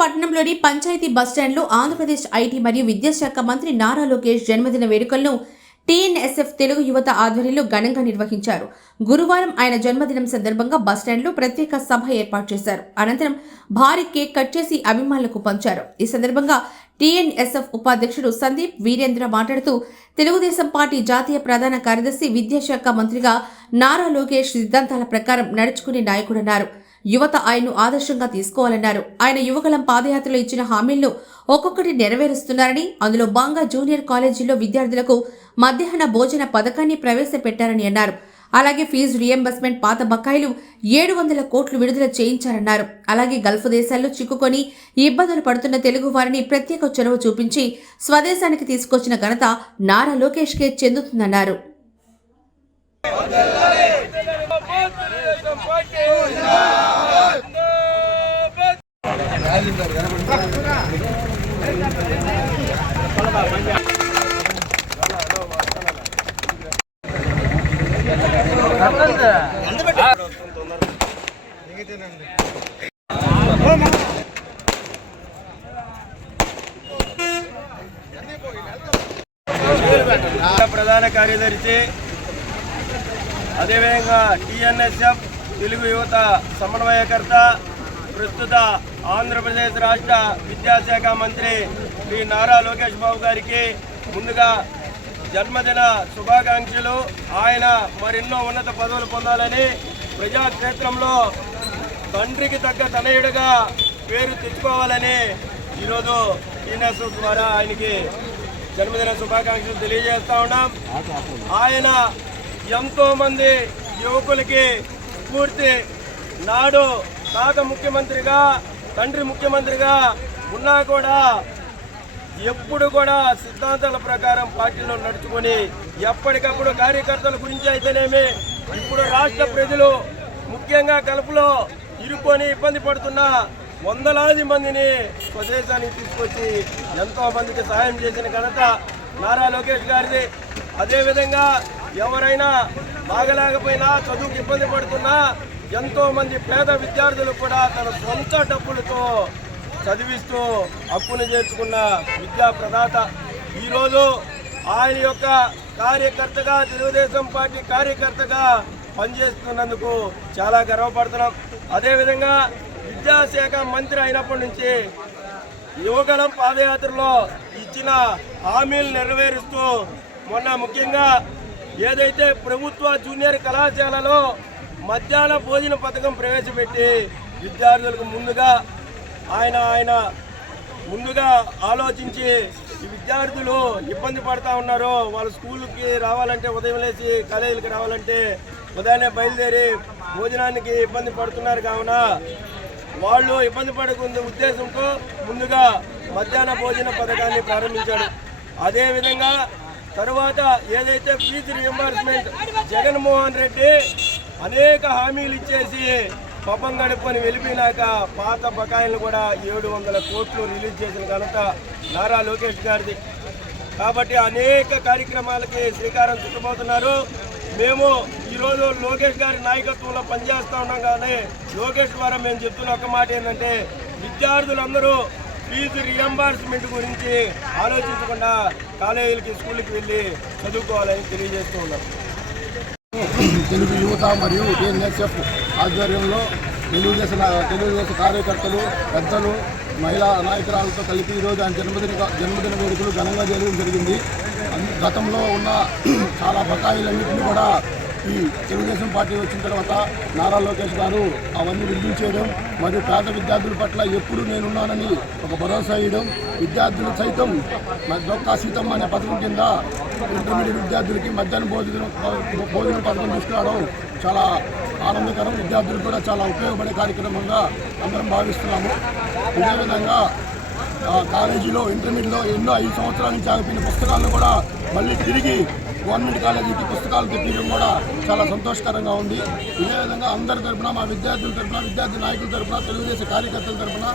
పట్టణంలోని పంచాయతీ బస్టాండ్లో ఆంధ్రప్రదేశ్ ఐటీ మరియు విద్యాశాఖ మంత్రి నారా లోకేష్ జన్మదిన వేడుకలను టీఎన్ఎస్ఎఫ్ తెలుగు యువత ఆధ్వర్యంలో ఘనంగా నిర్వహించారు. గురువారం ఆయన జన్మదినం సందర్భంగా బస్టాండ్లో ప్రత్యేక సభ ఏర్పాటు చేశారు. అనంతరం భారీ కేక్ కట్ చేసి అభిమానులకు పంచారు. ఈ సందర్భంగా టీఎన్ఎస్ఎఫ్ ఉపాధ్యక్షుడు సందీప్ వీరేంద్ర మాట్లాడుతూ తెలుగుదేశం పార్టీ జాతీయ ప్రధాన కార్యదర్శి విద్యాశాఖ మంత్రిగా నారా లోకేష్ సిద్ధాంతాల ప్రకారం నడుచుకునే నాయకుడన్నారు. యువత ఆయన్ను ఆదర్శంగా తీసుకోవాలన్నారు. ఆయన యువకలం పాదయాత్రలో ఇచ్చిన హామీలను ఒక్కొక్కటి నెరవేరుస్తున్నారని అందులో బాంగా జూనియర్ కాలేజీల్లో విద్యార్థులకు మధ్యాహ్న భోజన పథకాన్ని ప్రవేశపెట్టారని అన్నారు. అలాగే ఫీజు రియంబర్స్మెంట్ పాత బకాయిలు ఏడు వందల కోట్లు విడుదల చేయించారన్నారు. అలాగే గల్ఫ్ దేశాల్లో చిక్కుకొని ఇబ్బందులు పడుతున్న తెలుగు వారిని ప్రత్యేక చొరవ చూపించి స్వదేశానికి తీసుకొచ్చిన ఘనత నారా లోకేష్కే చెందుతుందన్నారు రాష్ట్ర ప్రధాన కార్యదర్శి అదేవిధంగా టిఎన్ఎస్ఎఫ్ తెలుగు యువత సమన్వయకర్త ప్రస్తుత ఆంధ్రప్రదేశ్ రాష్ట్ర విద్యాశాఖ మంత్రి శ్రీ నారా లోకేష్ బాబు గారికి ముందుగా జన్మదిన శుభాకాంక్షలు. ఆయన మరెన్నో ఉన్నత పదవులు పొందాలని ప్రజాక్షేత్రంలో తండ్రికి తగ్గ తనయుడిగా పేరు తెచ్చుకోవాలని ఈరోజు ఈనెస్ ద్వారా ఆయనకి జన్మదిన శుభాకాంక్షలు తెలియజేస్తా ఉన్నాం. ఆయన ఎంతోమంది యువకులకి స్ఫూర్తి నాడు తాత ముఖ్యమంత్రిగా తండ్రి ముఖ్యమంత్రిగా ఉన్నా కూడా ఎప్పుడు కూడా సిద్ధాంతాల ప్రకారం పార్టీలో నడుచుకొని ఎప్పటికప్పుడు కార్యకర్తల గురించి అయితేనేమి ఇప్పుడు రాష్ట్ర ప్రజలు ముఖ్యంగా కలుపులో ఇరుక్కొని ఇబ్బంది పడుతున్న వందలాది మందిని స్వదేశానికి తీసుకొచ్చి ఎంతో మందికి సహాయం చేసిన ఘనత నారా లోకేష్ గారిది. అదేవిధంగా ఎవరైనా బాగలేకపోయినా చదువుకి ఇబ్బంది పడుతున్నా ఎంతో మంది పేద విద్యార్థులు కూడా తన సొంత డబ్బులతో చదివిస్తూ హక్కును చేర్చుకున్న విద్యా ప్రదాత. ఈరోజు ఆయన యొక్క కార్యకర్తగా తెలుగుదేశం పార్టీ కార్యకర్తగా పనిచేస్తున్నందుకు చాలా గర్వపడుతున్నాం. అదేవిధంగా విద్యాశాఖ మంత్రి అయినప్పటి నుంచి యువగణం పాదయాత్రలో ఇచ్చిన హామీలు నెరవేరుస్తూ మొన్న ముఖ్యంగా ఏదైతే ప్రభుత్వ జూనియర్ కళాశాలలో మధ్యాహ్న భోజన పథకం ప్రవేశపెట్టి విద్యార్థులకు ముందుగా ఆయన ఆయన ముందుగా ఆలోచించి ఈ విద్యార్థులు ఇబ్బంది పడతా ఉన్నారు వాళ్ళు స్కూల్కి రావాలంటే ఉదయం లేచి కాలేజీలకు రావాలంటే ఉదయాన్నే బయలుదేరి భోజనానికి ఇబ్బంది పడుతున్నారు కావున వాళ్ళు ఇబ్బంది పడకుండా ఉద్దేశంతో ముందుగా మధ్యాహ్న భోజన పథకాన్ని ప్రారంభించాడు అదేవిధంగా తరువాత ఏదైతే ఫీజు రియంబర్స్మెంట్ జగన్మోహన్ రెడ్డి అనేక హామీలు ఇచ్చేసి పబ్బం గడుపుకొని వెళ్ళిపోయినాక పాత బకాయిలు కూడా ఏడు వందల కోట్లు రిలీజ్ చేసిన ఘనత నారా లోకేష్ గారిది. కాబట్టి అనేక కార్యక్రమాలకి శ్రీకారం చుట్టబోతున్నారు. మేము ఈరోజు లోకేష్ గారి నాయకత్వంలో పనిచేస్తూ ఉన్నాం కానీ లోకేష్ ద్వారా మేము చెప్తున్న ఒక మాట ఏంటంటే విద్యార్థులందరూ ఫీజు రియంబర్స్మెంట్ గురించి ఆలోచించకుండా కాలేజీలకి స్కూళ్ళకి వెళ్ళి చదువుకోవాలని తెలియజేస్తూ ఉన్నాం. తెలుగు యువత మరియు టీఎన్ఎస్ఎఫ్ ఆధ్వర్యంలో తెలుగుదేశం తెలుగుదేశం కార్యకర్తలు పెద్దలు మహిళా నాయకురాలతో కలిపి ఈరోజు ఆయన జన్మదిన జన్మదిన వేడుకలు ఘనంగా జరగడం జరిగింది. అన్ని- గతంలో ఉన్న చాలా బకాయిలన్నింటినీ కూడా ఈ తెలుగుదేశం పార్టీ వచ్చిన తర్వాత నారా లోకేష్ గారు అవన్నీ విడుదల చేయడం మరియు పేద విద్యార్థుల పట్ల ఎప్పుడు నేనున్నానని ఒక భరోసా ఇవ్వడం విద్యార్థులు సైతం డొక్కా సీతమ్మ అనే పథకం కింద ఇంటర్మీడియట్ విద్యార్థులకి మధ్యాహ్నం భోజనం భోజన పథకం తీసుకురావడం చాలా ఆనందకరం. విద్యార్థులు కూడా చాలా ఉపయోగపడే కార్యక్రమంగా అందరం భావిస్తున్నాము. అదేవిధంగా కాలేజీలో ఇంటర్మీడియట్లో ఎన్నో ఐదు సంవత్సరాల నుంచి ఆగిపోయిన పుస్తకాలను కూడా మళ్ళీ తిరిగి గవర్నమెంట్ కాలేజీకి పుస్తకాలు తెప్పించడం కూడా చాలా సంతోషకరంగా ఉంది. ఇదే విధంగా అందరి తరపున మా విద్యార్థుల తరపున విద్యార్థి నాయకుల తరపున తెలుగుదేశం కార్యకర్తల తరపున